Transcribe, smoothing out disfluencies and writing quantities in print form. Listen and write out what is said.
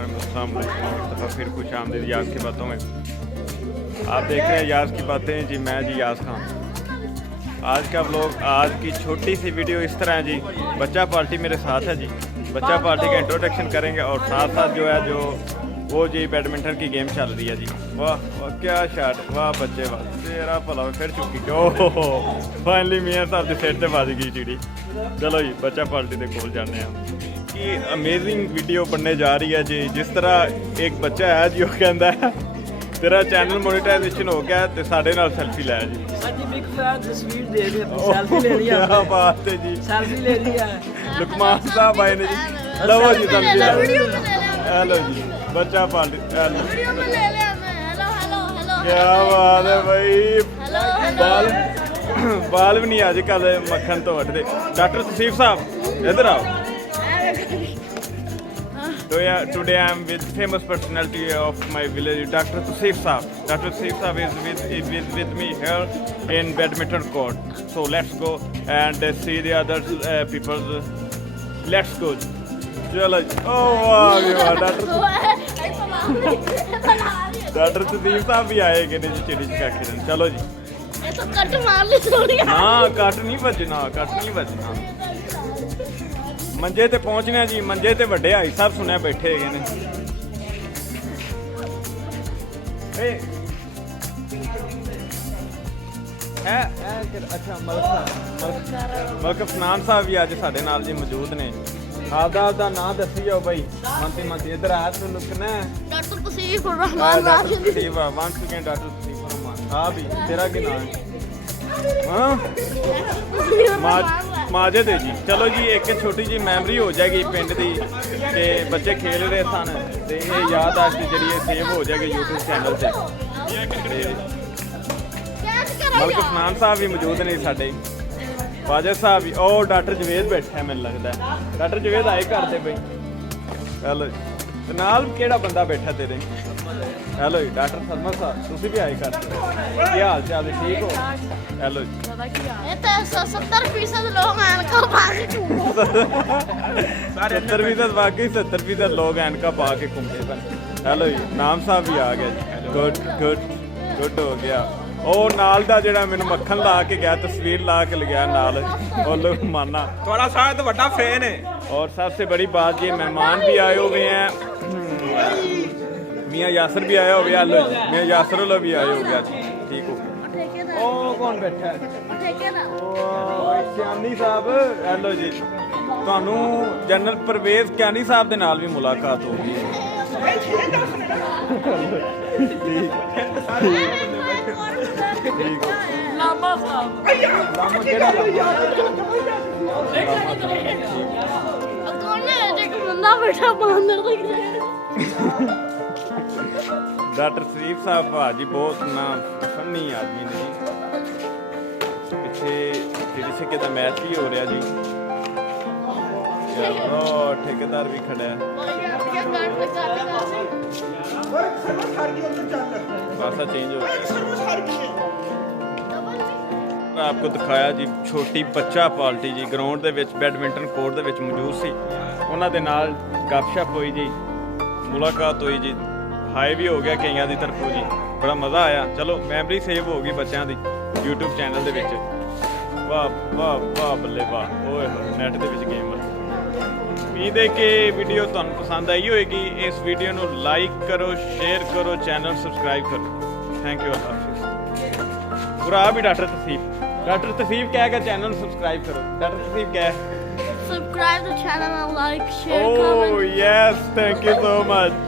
एक दफ़ा फिर खुश आमदीद याज़ की बातों में। आप देख रहे हैं याज़ की बातें जी, मैं जी याज़ खान। आज का व्लॉग, आज की छोटी सी वीडियो इस तरह है जी। बच्चा पार्टी मेरे साथ है जी, बच्चा पार्टी का इंट्रोडक्शन करेंगे और साथ साथ जो है जो वो जी बैडमिंटन की गेम चल रही है जी। वाह वाह क्या शॉट, वाह बच्चे वाह तेरा भला फिर चुकी। ओह फाइनली मियां साहब के सिर से बज गई चिड़ी। चलो जी बच्चा पार्टी के कोल जाने की अमेजिंग वीडियो बनने जा रही है जी। जिस तरह एक बच्चा है जी, वो कहता है तेरा चैनल मोनेटाइजेशन हो गया तो साढ़े नाल सेल्फी लै जी। क्या बात है जी, सेल्फी ले ली है। लुकमान साहब आए ने जी। लवो जी सेल्फी, हेलो जी बच्चा पार्टी, क्या बात है भाई। बाल भी नहीं अजकल मक्खन तो वटदे। डॉक्टर तसीफ साहब इधर आओ। So yeah, today I am with famous personality of my village, Dr. Tasif Saab. Dr. Tasif Saab is with me here in badminton court. So let's go and see the other people. Let's go. चलो। Oh wow, doctor तसीफ साहब भी आए कि नहीं जी चिड़ी चका खेलन। चलो जी। तो कट मार ली थोड़ी। ना कट नहीं बजना, कट नहीं बजना। मंजे ते पहुंचने जी, मंजे ते वड्डे भाई साहब सुने बैठे है ने। अच्छा मलक फनान साहब भी अज साडे नाल जी मौजूद ने। आपदा नाम दसी जाओ भाई। मंती मंती इधर आ तू लुकना। Doctor Tasif Rahman doctor Tasif once again doctor Tasif Rahman. हां भी तेरा की नाम है? हां माजे दे जी। चलो जी एक छोटी जी मैमरी हो जाएगी पिंड की कि बच्चे खेल रहे सन तो ये याददाश्त जी सेव हो जाएगी यूट्यूब चैनल से। मलक फनान साहब भी मौजूद ने साडे, वाजिद साहब भी। और डॉक्टर जवेद बैठा है मैनूं लगता है। डॉक्टर जवेद आए करते भाई। हेलो जी नाल केड़ा बंदा बैठा तेरे? हेलो जी डॉक्टर सलमा साहब तुसीं भी आए करते। क्या हाल चाल है, ठीक हो? हेलो जी। ये तो 70% लोग ऐनका पा के घूमते। 70% वाकई 70% लोग ऐनका पा के घूमते सन। हेलो जी नाम साहब भी आ गया जी। गुड गुड गुड हो गया। और नाल दा जेड़ा मैनूं मक्खन ला के गया, तस्वीर ला के गया नाल, और लोग माना थोड़ा सा तो बड़ा फैन है। और सबसे बड़ी बात ये मेहमान भी आए हुए हैं। मियाँ यासर भी आया हो गया। लो मियाँ यासर वाला भी आए हो गया। ठीक हो गया। ओ कौन बैठा है? क्यानी साहब। हेलो जी ਤੁਹਾਨੂੰ जनरल परवेज क्यानी साहब ਦੇ ਨਾਲ ਵੀ ਮੁਲਾਕਾਤ ਹੋ ਗਈ। लामा साहब ਲਾਮਾ ਕਿਹੜਾ कौन है? एक बंदा बैठा बांदर लग। डॉक्टर शरीफ साहब भाजी बहुत ना फनी आदमी ने जी। पिछे चिड़ी छिक्के का मैच भी हो रहा जी। और ठेकेदार भी खड़ा है। भाषा चेंज हो गया। आपको दिखाया जी छोटी बच्चा पार्टी जी ग्राउंड ਦੇ ਵਿੱਚ बैडमिंटन कोर्ट ਦੇ ਵਿੱਚ ਮੌਜੂਦ ਸੀ। ਉਹਨਾਂ ਦੇ ਨਾਲ ਗੱਪਸ਼ਪ ਹੋਈ ਜੀ, ਮੁਲਾਕਾਤ ਹੋਈ ਜੀ, ਹਾਈ ਵੀ ਹੋ ਗਿਆ ਕਈਆਂ ਦੀ ਤਰਫੋਂ ਜੀ। ਬੜਾ ਮਜ਼ਾ ਆਇਆ। ਚਲੋ ਮੈਮਰੀ ਸੇਵ ਹੋ ਗਈ ਬੱਚਿਆਂ ਦੀ YouTube ਚੈਨਲ ਦੇ ਵਿੱਚ। ਵਾਹ ਵਾਹ ਵਾਹ ਬੱਲੇ ਵਾਹ। ਓਏ ਹੋਏ ਨੈਟ ਦੇ ਵਿੱਚ ਗੇਮ। ਉਮੀਦ ਹੈ ਕਿ ਵੀਡੀਓ ਤੁਹਾਨੂੰ ਪਸੰਦ ਆਈ ਹੋਏਗੀ। ਇਸ ਵੀਡੀਓ ਨੂੰ ਲਾਈਕ ਕਰੋ, ਸ਼ੇਅਰ ਕਰੋ, ਚੈਨਲ ਸਬਸਕ੍ਰਾਈਬ ਕਰੋ। ਥੈਂਕ ਯੂ ਅੱਲਾ ਹਾਫਿਜ਼। पूरा भी डॉक्टर तसीफ क्या है चैनल सब्सक्राइब करो। डॉक्टर तसीफ क्या है? Subscribe to channel and like, share, Oh comment. yes, thank you so much.